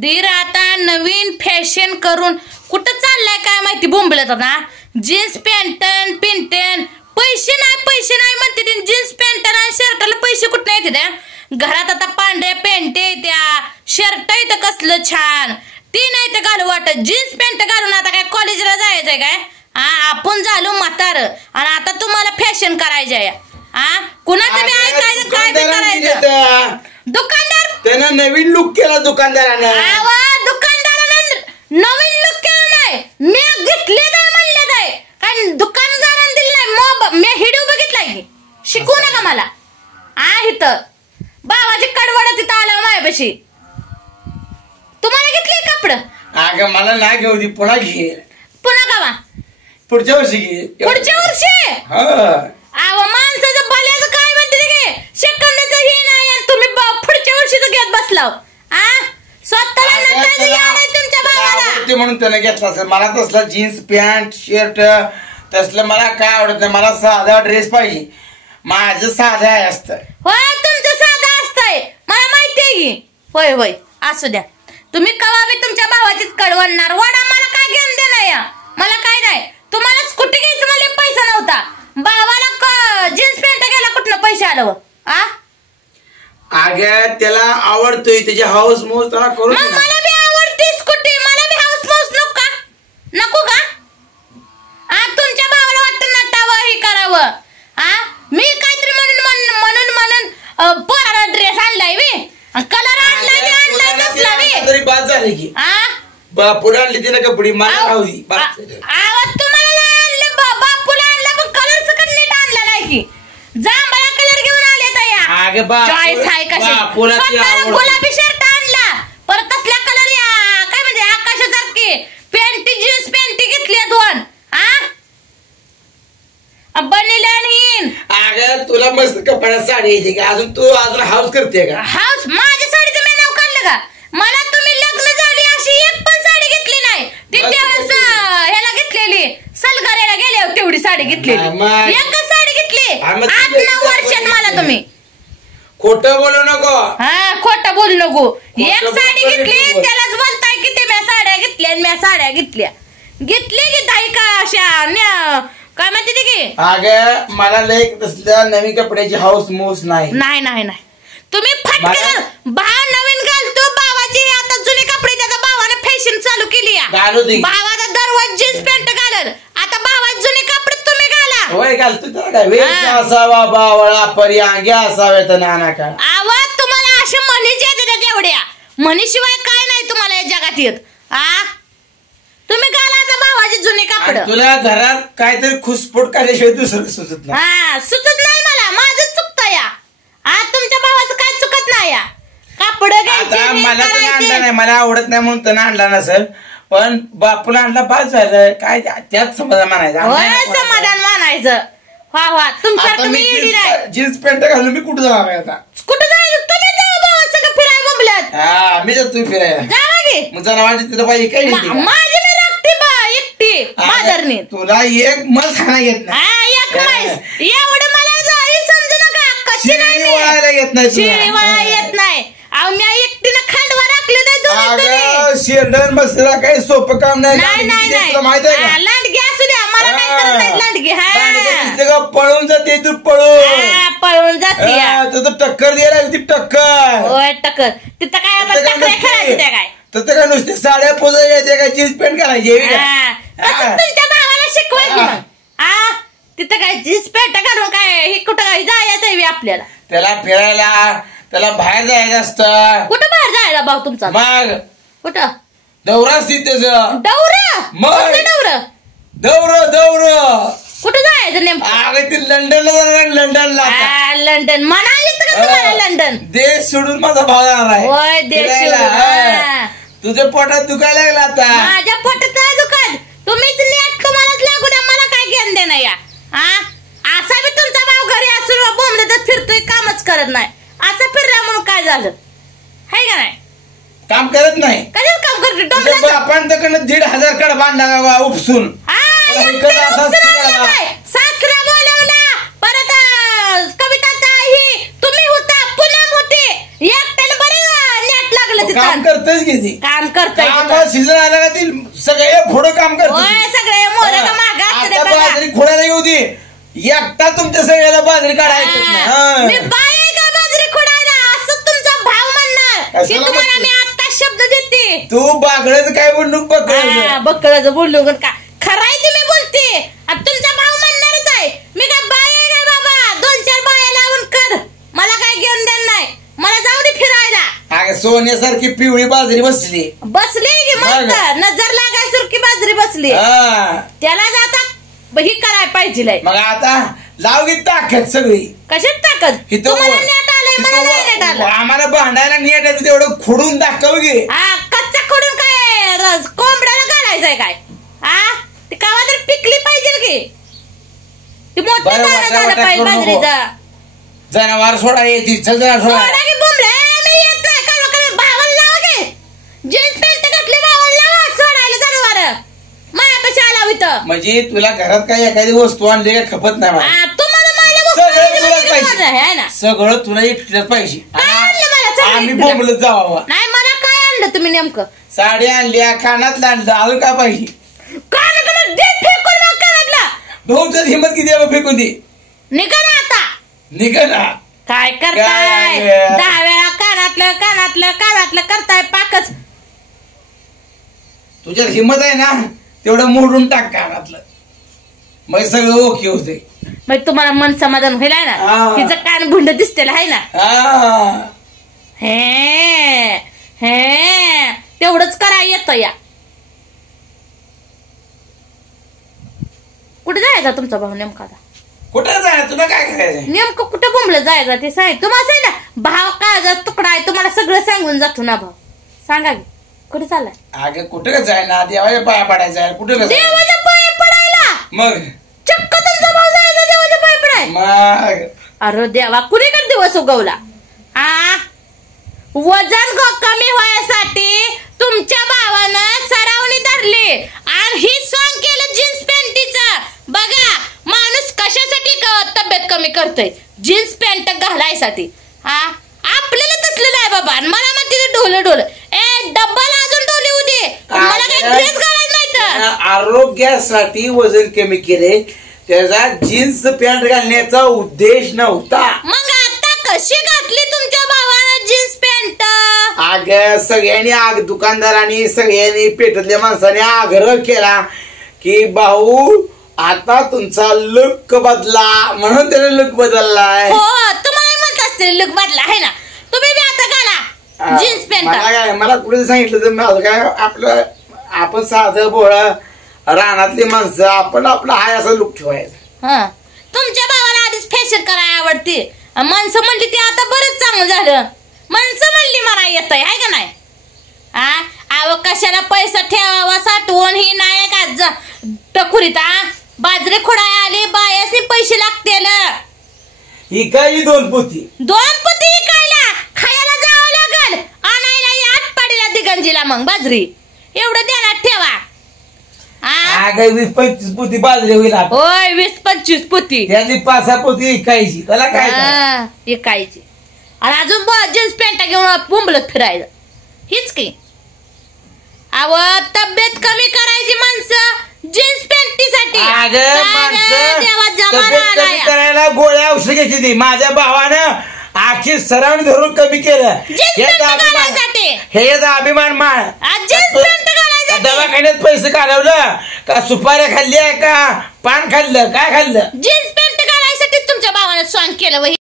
दीर आता नवीन फॅशन करून कुठं चाललाय काय माहिती बोंबलत ना. जीन्स पॅन्टन पिंटन पैसे नाही म्हणते ते. जीन्स पॅन्टन आणि शर्टाला पैसे कुठं येते त्या. घरात आता पांढऱ्या पॅन्ट येत्या, शर्ट इथं कसलं छान ती नाही तर घालू वाटत. जीन्स पॅन्ट घालून आता काय कॉलेजला जायचंय काय. आपण झालो म्हातार आणि आता तुम्हाला फॅशन करायची आहे. कुणाचं बी ऐकायचं काय बी करायचं. दुकानदार त्यानं नवीन लुक केला दुकानदारानं. दुकानदारानं नवीन लुक केला नाही, मी घेतले नाही म्हणले काय. काय दुकानदारानं दिलाय मी हिडीओ बघितलाय की. शिकवू नका मला. इथं बाबाची कडवड तिथं आला माझ्यापाशी. तुम्हाला घेतली कपडे. अगं मला ना घेऊ दे, पुन्हा घे. पुन्हा गावा पुढच्या वर्षी घे. पुढच्या वर्षी माणसाचं भल्याचं काय म्हणते गे. सेकंदाचं हे नाही आणि तुम्ही पुढच्या वर्षीच घेत बसलाव. स्वतःला नटायचं याड आहे तुमच्या भावाला. ते म्हणून त्यानं घेतला असेल. मला तसला जीन्स पॅन्ट शर्ट तसलं मला काय आवडत नाही. मला साधा ड्रेस पाहिजे. माझं साधं आहे असतं. होय तुमचं साधं असतंय मला माहितीये की. होय होय असू द्या. तुम्ही कवा बी तुमच्या भावाचीच कडवणार. वडा मला काय घेऊन दे नाही. मला काय नाही. तुम्हाला स्कूटी घ्यायचं मला पैसा नव्हता. भावाला जीन्स पॅन्ट घ्यायला कुठनं पैसे आलं. अगं त्याला आवडतोय त्याची हाऊस मौज त्याला करून. मला बी आवडते स्कूटी. मला बी हाऊस मौज नको का. तुमच्या भावाला वाटतं नटावं हे करावं. मी काहीतरी म्हणून पोराला ड्रेस आणलाय मी. कलर आणलाय नसला मी तरी बाद झाले की. बापूला आणली तिने कपडे मला राहू दे. तुम्हाला आणलं बापूला आणला पण कलर सकट नीट आणला नाही की. जांभळा कलर घेऊन आले चॉईस आहे कशी. गुलाबी शर्ट आणला परत तसला कलर काय म्हणजे आकाशासारखी पॅन्ट जीन्स पॅन्ट घेतली 2. बनीला आणि अगं तुला मस्त कपड्यात साडी येते का. अजून तू अजून हाऊस करते का. हाऊस माझ्या साडीचं मी नाव काढलं का. मला तुम्ही लग्न झाली अशी एक पण साडी घेतली नाही. ती तेव्हाच ह्याला घेतलेली सलगरेला गेले तेवढी साडी घेतलेली. एकच साडी घेतली 8-9 वर्षात. मला तुम्ही खोटं बोलू नको. खोटं बोलू नको. एक साडी घेतली त्यालाच बोलताय की ते म्या साड्या घेतल्या म्या साड्या घेतली की दाई का अशा काय म्हणते ते की. अगं मला लय तसल्या नवीन कपड्याची हाऊस मौस नाही. तुम्ही फटकन भाव नवीन घालतो. भावाची आता जुने कपडे त्याचा भावाने फॅशन चालू केली. भावाचा दररोज जीन्स पॅन्ट घालल. आता भावाचे जुने कपडे तुम्ही घाला. होय घालतो त्याला काय वेळ असावा बावळा परी अंग्या असाव्यात नाना का. तुम्हाला अशा म्हणीच येते तेवढ्या म्हणीशिवाय काय नाही तुम्हाला या जगात येत. तुम्ही घाला आता भावाचे जुने कपडे. तुला घरात काहीतरी खुसफुट काढल्याशिवाय दुसरं सुचत नाही. सुचत नाही मला. माझं चुकतं या. तुमच्या भावाचं काय चुकत नाही या. कापड मला तर आणला नाही. मला आवडत नाही म्हणून त्यानं आणला नसेल. पण बापूला आणला पास झालं काय त्यात समाधान मानायचं. समाधान मानायचं. तुमच्यासारखं मी जीन्स पॅन्ट घालून मी कुठं जाणार आता. कुठं जायचं तुम्ही जाऊ भावा सगळं फिरायला बोंबल्यात. मी जातो फिरायला. जावा की मग जनावरांची तिथं पाहिजे काय माझी मी लागते एकटी मादरनी. तुला एक मस खाना येत नाही. एक म्हैस एवढं मला समजू नका. कशी नाही येत नाही. शिळी वळा येत नाही. मी एकटीनं खांडवा राखले नाही. शेरडर बसला काही सोपं काम नाही. माहित आहे का. लांडगी असू द्या मला काय करत नाही. लांडगी पळून जाते तू पळून जाते. टक्कर द्यायला होती. टक्कर टक्कर तिथं काय खेळायचं त्या काय. तर काय नुसते साड्या पोजायच्या येते काय जीन्स पॅन्ट घालायची. तुमच्या भावाला शिकवायचं. तिथं काय जीन्स पॅन्ट घालून काय हे कुठं काय जायचं आपल्याला. त्याला फिरायला त्याला बाहेर जायचं असतं. कुठं बाहेर जायला भाऊ तुमचा. मग कुठं दौरा असतील त्याचं. दौर कुठं जायचं नेमकं. ते लंडनला लंडन म्हणाले लंडन. देश सोडून माझा भाव जाणार आहे. होय देश. तुझ्या पोटात दुखायला लागला आता. माझ्या पोटात नाही दुखत. तुम्हीच नेट तुम्हालाच लागू द्या. मला काय घेऊन देणं या. असा बी तुमचा भाव घरी असून बोंबलत फिरतोय कामच करत नाही. असं फिरला म्हणून काय झालं हाय का नाही. काम करत नाही. कधी काम करतो. आपण तिकडनं 1,500 कड बांधला उपसून. सासरा बोलवला परत कविता तुम्ही होता पूनम होते एकट्याने बरे नेट लागलं काम करतेच किती काम करतोय सीझन आला का ती सगळे पुढं काम करते सगळे मोर मागा बाजरी खोडायला येऊ दे एकटा तुमच्या सगळ्याला बाजरी काढायचं मी बाय आहे का बाजरी खोडायला असं तुमचा भाव म्हणणार की तुम्हाला मी आता शब्द देते तू बागड्याचं काय बोलू बकळाचं बोललो का खराय ते मी बोलते तुमचा भाव म्हणणारच आहे मी काय बाय आहे का बाबा 2-4 बाया लावून कर मला काय घेऊन देणार नाही मला जाऊ दे फिरायला सोन्यासारखी पिवळी बाजरी बसली की मस्त नजर लागायसारखी बाजरी बसली त्याला जाता ही करायला पाहिजे मग आता लाव की ताकद सगळी कशात ताकद तुम्हाला नेट आलंय मला नाही नेट आलं आम्हाला भांडायला नेट आहे तेवढं खोडून दाखव गे कच्चा खोडून काय कोंबड्याला घालायचंय काय ती कावा तर पिकली पाहिजे की ती मोठं झालं पाहिजे बाजरीचा जनावर सोडा येते सोडा की बुमले मी येत नाही का भावाला लावा की जीन्स पॅन्ट घातली भावाला लावा सोडायला जनावर माया कशा आला इथं म्हणजे तुला घरात काही एखादी वस्तू आणली का खपत नाही सगळं तुला एकट्यात पाहिजे आम्ही बोंबलत जावा नाही मला काय आणलं तुम्ही नेमकं साडी आणल्या कानातलं आणलं अजून काय पाहिजे कानातला भाऊ तर हिंमत किती फेकून दे निघा ना आता निघा ना काय करताय 10 वेळा कानातलं करताय पाकच तुझ्यात हिंमत आहे ना तेवढं मोडून टाक कानातलं मग सगळं ओके होते मग तुम्हाला मन समाधान होईल आहे ना तिचं कान भुंड दिसतेल आहे ना हे तेवढंच करा येतं या कुठे जायचा तुमचा भाऊ नेमका कुठं जाय तुला काय करायचं नेमकं कुठं बोंबलं जायचं ते सांग तुम्हाला ना भाव काळजा तुकडा आहे तुम्हाला सगळं सांगून जातो ना भाऊ सांगा की कुठे चाललाय अगं कुठं का जाय ना देवाच्या पाया पडायचं कुठं देवाच्या पाया पडायला मग चक्क तुमचा भाऊ जायचा देवाच्या पाया पडाय मग अरे देवा कुणीकडे दिवस उगवला वजन कमी व्हायसाठी तुमच्या भावानं सरावणी धरली आणि ही सॉंग केलं जीन्स पॅन्टीचं बघा माणूस कशासाठी तब्येत कमी करतोय जीन्स पॅन्ट घालायसाठी आपल्याला तसलं नाही बाबा मला म्हणते ढोल डब्बाला अजून ढोली होते मला काही ड्रेस घालायला नाही तर आरोग्यासाठी वजन कमी केले त्याचा जीन्स पॅन्ट घालण्याचा उद्देश नव्हता मग आता कशी घातली तुमच्या भावानं जीन्स पॅन्ट अग सगळ्यांनी दुकानदारांनी सगळ्यांनी पेटातल्या माणसाने आग्रह केला की भाऊ आता तुमचा लुक बदला म्हणून त्याने लुक बदललाय हो तुम्हाला म्हणत असते लुक बदला आहे ना तुम्ही बी आता घाला जीन्स पॅन्ट मला कुठे सांगितलं तर माझं काय आपण साधं बोळ रानातली माणसं आपण आपला हाय असा लुक ठेवायचा तुमच्या भावाला आधीच फॅशन करायला आवडते माणसं म्हणली ती आता बरंच चांगलं झालं माणसं म्हणली मला येत आहे का नाही अव कशाला पैसा ठेवावा साठवून ही नाही का टकुरीता बाजरी खोडाय आली बायासनी पैसे लागतील ही काय 2 पोती विकायला खायला जावं लागल आणायला 8 पाडीला दिगंजीला मग बाजरी एवढं देण्यात ठेवा 20-25 पोती बाजरी होईल होय 20-25 पोती त्यातली 5-6 पोती विकायची त्याला काय विकायची आणि अजून जीन्स पॅन्ट घेऊन बोंबलत फिरायचं हीच की अव तब्येत कमी करायची माणसं जीन्स पॅन्टीसाठी करायला गोळ्या औषध घ्यायची ती माझ्या भावानं आखी सरावणी धरून कमी केलं हे अभिमान मान दवाखान्यात पैसे काढवलं का सुपाऱ्या खाल्ल्या का पान खाल्लं काय खाल्लं जीन्स पॅन्ट घालायसाठी तुमच्या भावानं सॉंग केलं